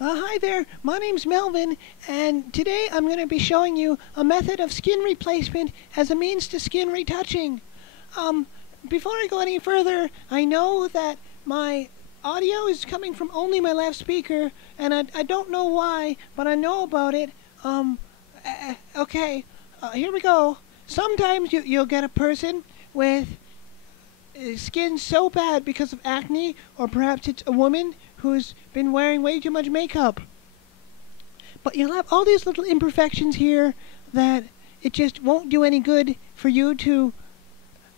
Hi there, my name's Melvin, and today I'm going to be showing you a method of skin replacement as a means to skin retouching. Um, Before I go any further, I know that my audio is coming from only my left speaker, and I don't know why, but I know about it. Okay, here we go. Sometimes you'll get a person with skin so bad because of acne, or perhaps it's a woman who's been wearing way too much makeup. But you'll have all these little imperfections here that it just won't do any good for you to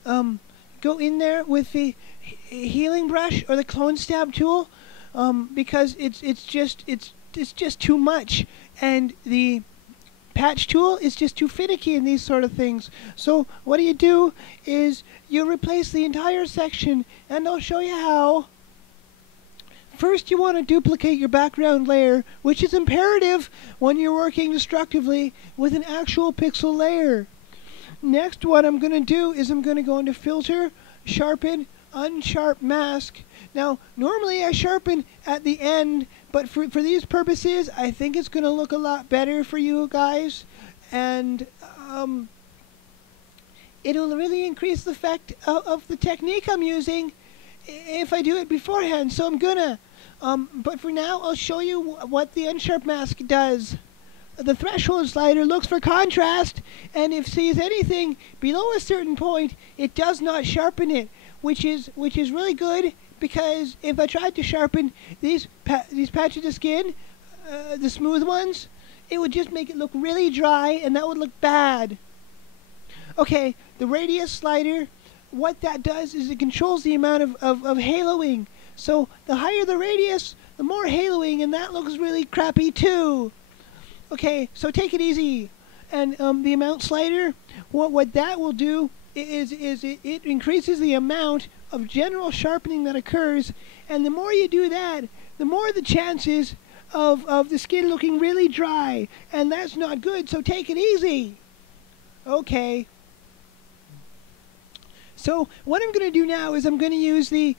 go in there with the healing brush or the clone stab tool, because it's just too much, and the patch tool is just too finicky in these sort of things. So what do is you replace the entire section, and I'll show you how. First, you want to duplicate your background layer, which is imperative when you're working destructively with an actual pixel layer. Next, what I'm going to do is I'm going to go into Filter, Sharpen, Unsharp Mask. Now, normally I sharpen at the end, but for these purposes, I think it's going to look a lot better for you guys. And it'll really increase the effect of the technique I'm using if I do it beforehand. So I'm gonna. But for now, I'll show you what the Unsharp Mask does. The threshold slider looks for contrast, and if sees anything below a certain point, it does not sharpen it, which is really good, because if I tried to sharpen these patches of skin, the smooth ones, it would just make it look really dry, and that would look bad. Okay, the radius slider, what that does is it controls the amount of haloing. So the higher the radius, the more haloing, and that looks really crappy too. Okay, so take it easy. And the amount slider, what that will do is it increases the amount of general sharpening that occurs, and the more you do that, the more the chances of the skin looking really dry, and that's not good, so take it easy. Okay. So what I'm going to do now is I'm going to use the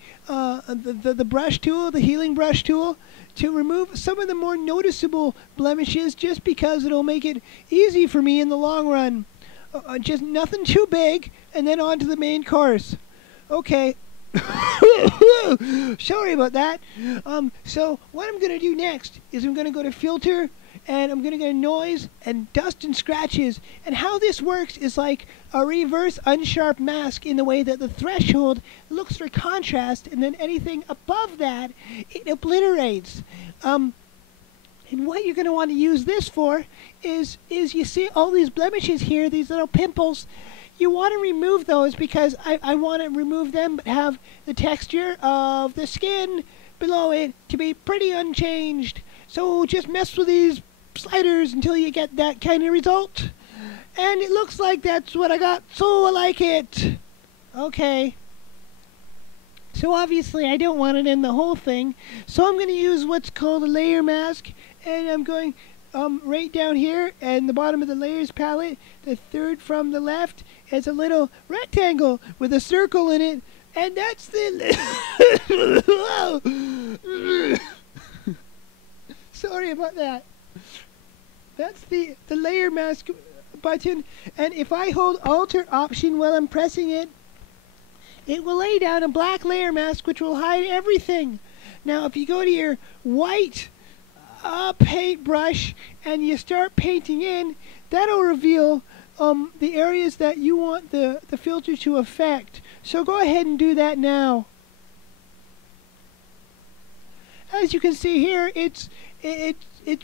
brush tool, the healing brush tool, to remove some of the more noticeable blemishes, just because it'll make it easy for me in the long run. Just nothing too big, and then on to the main course. Okay. Sorry about that. So what I'm going to do next is I'm going to go to Filter, and I'm going to go to Noise and Dust and Scratches. And how this works is like a reverse Unsharp Mask, in the way that the threshold looks for contrast, and then anything above that, it obliterates. And what you're going to want to use this for is you see all these blemishes here, these little pimples. You want to remove those, because I want to remove them but have the texture of the skin below it to be pretty unchanged. So just mess with these sliders until you get that kind of result. And it looks like that's what I got, so I like it. Okay. So obviously I don't want it in the whole thing, so I'm going to use what's called a layer mask, and I'm going right down here, and the bottom of the layers palette, the third from the left, is a little rectangle with a circle in it, and that's the sorry about that. That's the layer mask button, and if I hold Alt Option while I'm pressing it, it will lay down a black layer mask which will hide everything. Now if you go to your white paint brush and you start painting in, that'll reveal the areas that you want the filter to affect. So go ahead and do that now. As you can see here, it's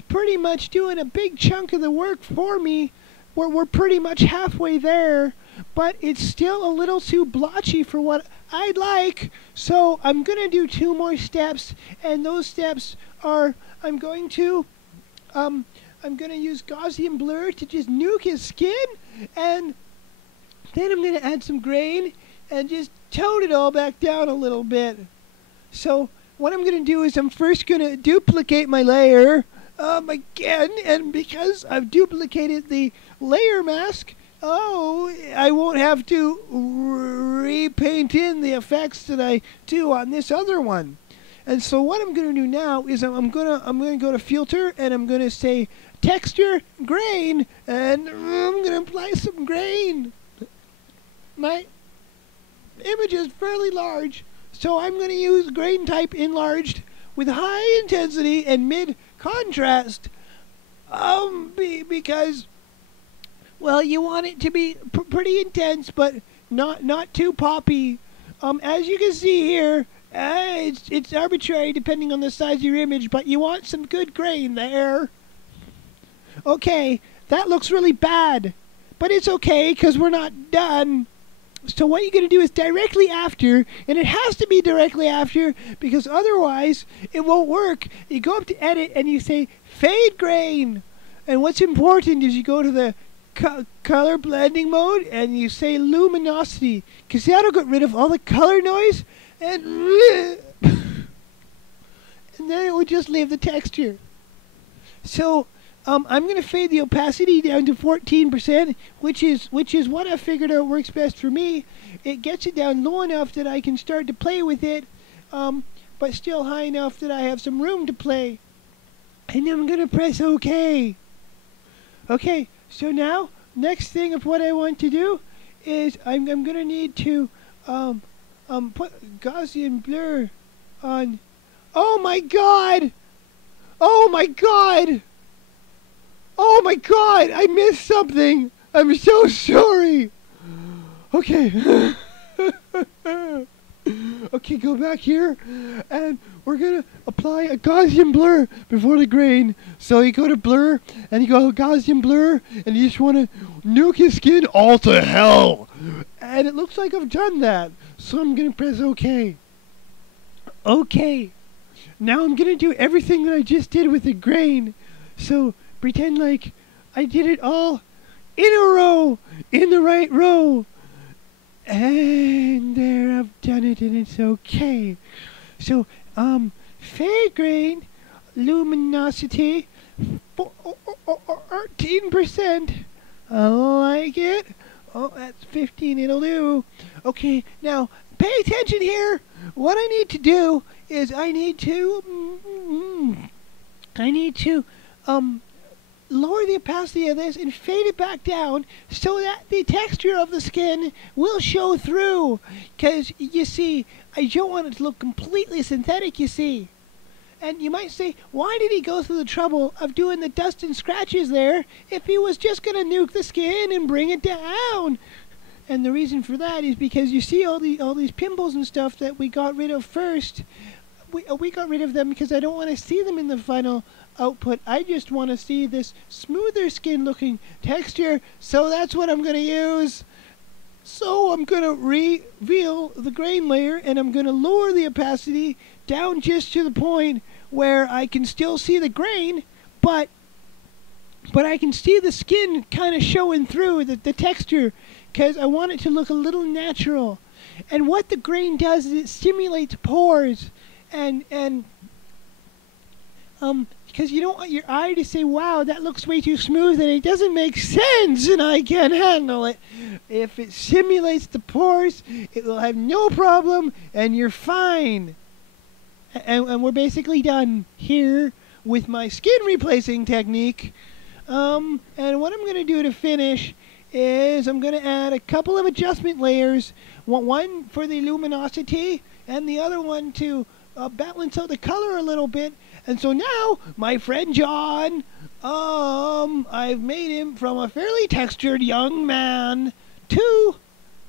pretty much doing a big chunk of the work for me. We're pretty much halfway there, but it's still a little too blotchy for what I'd like. So I'm going to do 2 more steps, and those steps are I'm going to use Gaussian Blur to just nuke his skin, and then I'm going to add some grain and just tone it all back down a little bit. So what I'm going to do is I'm first going to duplicate my layer again, and because I've duplicated the layer mask, I won't have to repaint in the effects that I do on this other one. And so what I'm going to do now is I'm going to go to filter, and I'm going to say texture grain, and I'm going to apply some grain. My image is fairly large, so I'm going to use grain type enlarged with high intensity and mid contrast. Because, well, you want it to be pretty intense, but not too poppy. As you can see here, it's arbitrary depending on the size of your image, but you want some good grain there. Okay, that looks really bad, but it's okay because we're not done. So what you're going to do is directly after, and it has to be directly after because otherwise it won't work. You go up to edit and you say fade grain. And what's important is you go to the color blending mode and you say luminosity, because that'll get rid of all the color noise, and then it will just leave the texture. So I'm going to fade the opacity down to 14%, which is what I figured out works best for me. It gets it down low enough that I can start to play with it, but still high enough that I have some room to play. And I'm going to press OK. Okay, so now, next thing of what I want to do is I'm going to need to put Gaussian Blur on. Oh my god! Oh my god! Oh my god! I missed something! I'm so sorry! Okay. Okay, go back here, and we're gonna apply a Gaussian blur before the grain. So you go to blur, and you go Gaussian blur, and you just want to nuke his skin all to hell. And it looks like I've done that, so I'm gonna press OK. Okay. Now I'm gonna do everything that I just did with the grain. So pretend like I did it all in a row, in the right row. And there, I've done it, and it's okay. So, fade grain, luminosity, 14%. I like it. Oh, that's 15, it'll do. Okay, now, pay attention here. What I need to do is I need to lower the opacity of this and fade it back down so that the texture of the skin will show through. Because, you see, I don't want it to look completely synthetic, you see. And you might say, why did he go through the trouble of doing the dust and scratches there if he was just going to nuke the skin and bring it down? And the reason for that is because you see all these pimples and stuff that we got rid of first. We got rid of them because I don't want to see them in the final output. I just want to see this smoother skin looking texture, so that's what I'm going to use. So I'm going to reveal the grain layer, and I'm going to lower the opacity down just to the point where I can still see the grain, but I can see the skin kind of showing through the texture, because I want it to look a little natural. And what the grain does is it stimulates pores, and because you don't want your eye to say, wow, that looks way too smooth and it doesn't make sense and I can't handle it. If it simulates the pores, it will have no problem and you're fine. And we're basically done here with my skin replacing technique. And what I'm going to do to finish is I'm going to add a couple of adjustment layers. One for the luminosity and the other one to balance out the color a little bit. And so now, my friend John, I've made him from a fairly textured young man to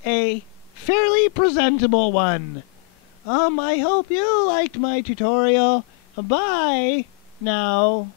a fairly presentable one. I hope you liked my tutorial. Bye now.